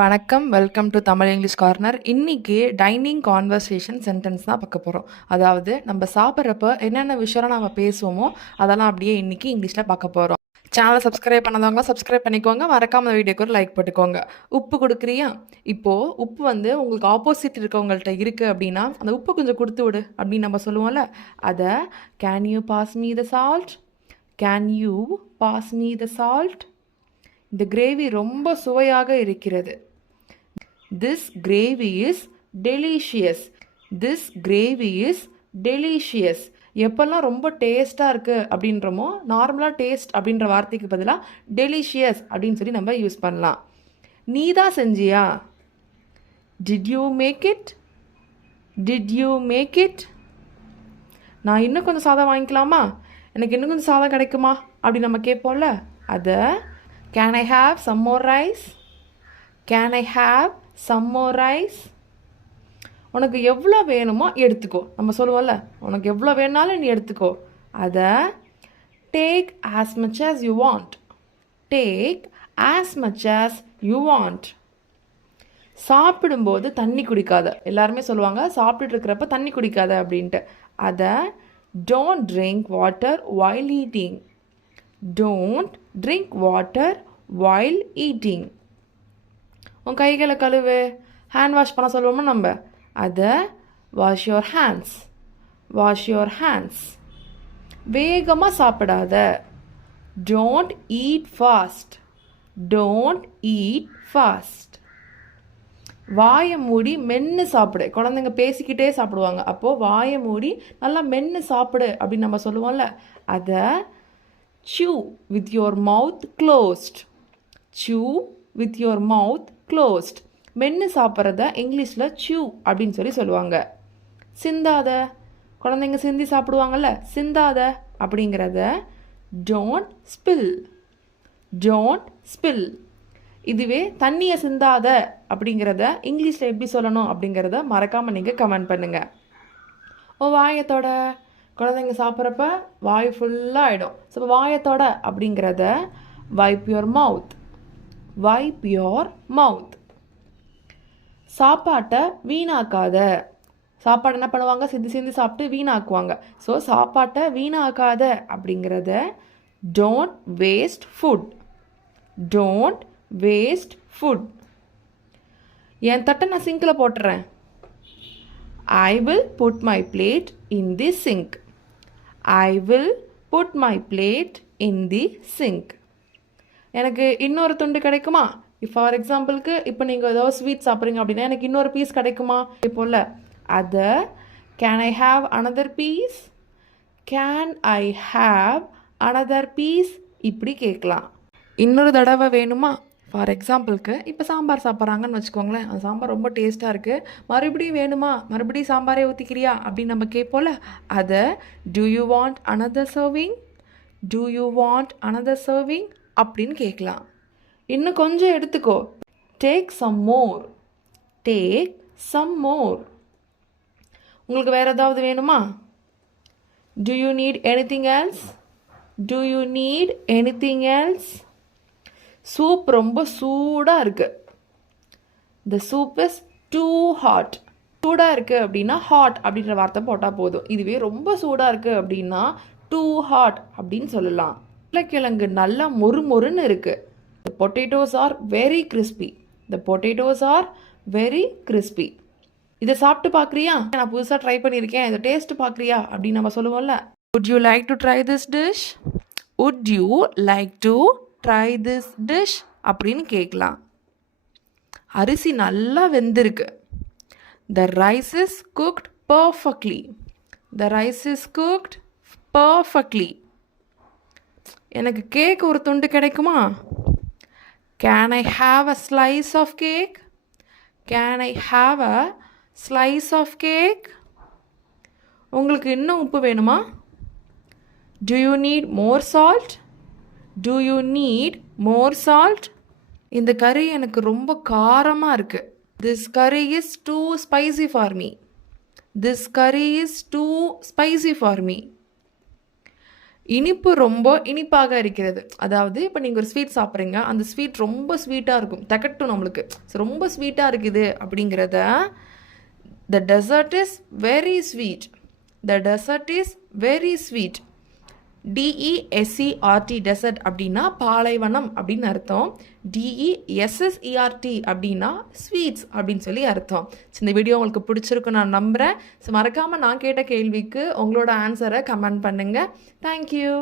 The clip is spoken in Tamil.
வணக்கம், welcome to Tamil English corner. இன்னைக்கு டைனிங் கான்வர்சேஷன் சென்டென்ஸ் தான் பார்க்க போகிறோம். அதாவது நம்ம சாப்பிட்றப்ப என்னென்ன விஷயம்லாம் நம்ம பேசுவோமோ அதெல்லாம் அப்படியே இன்னைக்கு இங்கிலீஷில் பார்க்க போகிறோம். சேனலை சப்ஸ்கிரைப் பண்ணாதவங்க சப்ஸ்கிரைப் பண்ணிக்கோங்க. மறக்காம வீடியோக்கு ஒரு லைக் போட்டுக்கோங்க. உப்பு கொடுக்குறியா? இப்போது உப்பு உங்களுக்கு ஆப்போசிட் இருக்கவங்கள்ட்ட இருக்குது அப்படின்னா அந்த உப்பு கொஞ்சம் கொடுத்து விடு அப்படின்னு நம்ம சொல்லுவோம்ல. அதை can you pass me the salt, can you pass me the salt. இந்த கிரேவி ரொம்ப சுவையாக இருக்கிறது. This gravy is delicious. This gravy is delicious. எப்பெல்லாம் ரொம்ப டேஸ்ட்டாக இருக்குது அப்படின்றமோ நார்மலாக டேஸ்ட் அப்படின்ற வார்த்தைக்கு பதிலாக டெலிஷியஸ் அப்படின்னு சொல்லி நம்ம யூஸ் பண்ணலாம். நீ தான் செஞ்சியா? Did you make it? Did you make it? நான் இன்னும் கொஞ்சம் சாதம் வாங்கிக்கலாமா? எனக்கு இன்னும் கொஞ்சம் சாதம் கிடைக்குமா அப்படி நம்ம கேட்போம்ல. அதை Can I have some more rice? Can I have some more rice? உனக்கு எவ்வளோ வேணுமோ எடுத்துக்கோ. நம்ம சொல்லுவோம்ல, உனக்கு எவ்வளோ வேணாலும் நீ எடுத்துக்கோ. அதை take as much as you want. Take as much as you want. சாப்பிடும்போது தண்ணி குடிக்காத. எல்லாருமே சொல்லுவாங்க சாப்பிட்டுட்டு இருக்கிறப்ப தண்ணி குடிக்காத அப்படின்ட்டு. அதை don't drink water while eating. Don't drink water while eating. உன் கைகளை கழுவு. ஹேண்ட் வாஷ் பண்ண சொல்லுவோமா நம்ம. அதை wash your hands. Wash your hands. வேகமாக சாப்பிடாத. Don't eat fast. Don't eat fast. வாயை மூடி மென்று சாப்பிடு. குழந்தைங்க பேசிக்கிட்டே சாப்பிடுவாங்க. அப்போது வாயை மூடி நல்லா மென்று சாப்பிடு அப்படின்னு நம்ம சொல்லுவோம்ல. அதை chew with your mouth closed. Chew with your mouth closed. மென்று சாப்பிட்றத இங்கிலீஷில் chew அப்படின்னு சொல்லி சொல்லுவாங்க. சிந்தாத. குழந்தைங்க சிந்தி சாப்பிடுவாங்கல்ல. சிந்தாத அப்படிங்கிறத don't spill. Don't spill. இதுவே தண்ணியை சிந்தாத அப்படிங்கிறத இங்கிலீஷில் எப்படி சொல்லணும் அப்படிங்கிறத மறக்காமல் நீங்கள் கமெண்ட் பண்ணுங்கள். ஓ வாயத்தோட. குழந்தைங்க சாப்பிட்றப்ப வாய் ஃபுல்லாக ஆகிடும். ஸோ வாயத்தோட அப்படிங்கிறத vibe your mouth. Vibe your mouth. சாப்பாட்டை வீணாக்காத. சாப்பாடு என்ன பண்ணுவாங்க? சிந்தி சாப்பிட்டு வீணாக்குவாங்க. ஸோ சாப்பாட்டை வீணாக்காத அப்படிங்கிறத don't waste food. Don't waste food. என் தட்டை நான் சிங்கில் போட்டுறேன். I will put my plate in the sink. I will put my plate in the sink. எனக்கு இன்னொரு துண்டு கிடைக்குமா? ஃபார் எக்ஸாம்பிளுக்கு இப்போ நீங்கள் ஏதோ ஸ்வீட் சாப்பிட்றீங்க அப்படின்னா எனக்கு இன்னொரு பீஸ் கிடைக்குமா? இப்போல்ல அதை can I have another piece? Can I have another piece? இப்படி கேட்கலாம். இன்னொரு தடவை வேணுமா? ஃபார் எக்ஸாம்பிளுக்கு இப்போ சாம்பார் சாப்பிட்றாங்கன்னு வச்சுக்கோங்களேன். அந்த சாம்பார் ரொம்ப டேஸ்ட்டாக இருக்குது. மறுபடியும் வேணுமா? மறுபடியும் சாம்பாரே ஊற்றிக்கிறியா அப்படின்னு நம்ம கேட்போம்ல. அதை do you want another serving? Do you want another serving? அப்படின்னு கேட்கலாம். இன்னும் கொஞ்சம் எடுத்துக்கோ. Take some more. Take some more. உங்களுக்கு வேறு ஏதாவது வேணுமா? Do you need anything else? Do you need anything else? Soup ரொம்ப சூடாக இருக்குது. த சூப் இஸ் டூ ஹாட். சூடாக இருக்குது அப்படின்னா ஹாட் அப்படின்ற வார்த்தை போட்டால் போதும். இதுவே ரொம்ப சூடாக இருக்குது அப்படின்னா டூ ஹாட் அப்படின்னு சொல்லலாம். உருளைக்கிழங்கு நல்லா மொறுன்னு இருக்குது. The potatoes are very crispy. The potatoes are very crispy. இதை சாப்பிட்டு பார்க்குறியா? நான் புதுசாக ட்ரை பண்ணியிருக்கேன். இதை டேஸ்ட்டு பார்க்குறியா அப்படின்னு நம்ம சொல்லுவோம்ல. Would you like to try this dish? Would you like to try this dish? அப்படின்னு கேட்கலாம். அரிசி நல்லா வெந்திருக்கு. The rice is cooked perfectly. The rice is cooked perfectly. எனக்கு கேக் ஒரு துண்டு கிடைக்குமா? Can I have a slice of cake? Can I have a slice of cake? உங்களுக்கு இன்னும் உப்பு வேணுமா? Do you need more salt? Do you need more salt? இந்த கறி எனக்கு ரொம்ப காரமாக இருக்குது. This curry is too spicy for me. This curry is too spicy for me. இனிப்பு ரொம்ப இனிப்பாக இருக்கிறது. அதாவது இப்போ நீங்கள் ஒரு ஸ்வீட் சாப்பிட்றீங்க, அந்த ஸ்வீட் ரொம்ப ஸ்வீட்டாக இருக்கும், திகட்டும் நம்மளுக்கு. ஸோ ரொம்ப ஸ்வீட்டாக இருக்குது அப்படிங்கிறத the dessert is very sweet. The dessert is very sweet. D E S C R T desert அப்படின்னா பாலைவனம் அப்படின்னு அர்த்தம். டிஇஎஸ்எஸ்இஆர்டி அப்படின்னா ஸ்வீட்ஸ் அப்படின்னு சொல்லி அர்த்தம். ஸோ இந்த வீடியோ உங்களுக்கு பிடிச்சிருக்கும் நான் நம்புகிறேன். ஸோ மறக்காமல் நான் கேட்ட கேள்விக்கு உங்களோட ஆன்சரை கமெண்ட் பண்ணுங்கள். தேங்க்யூ.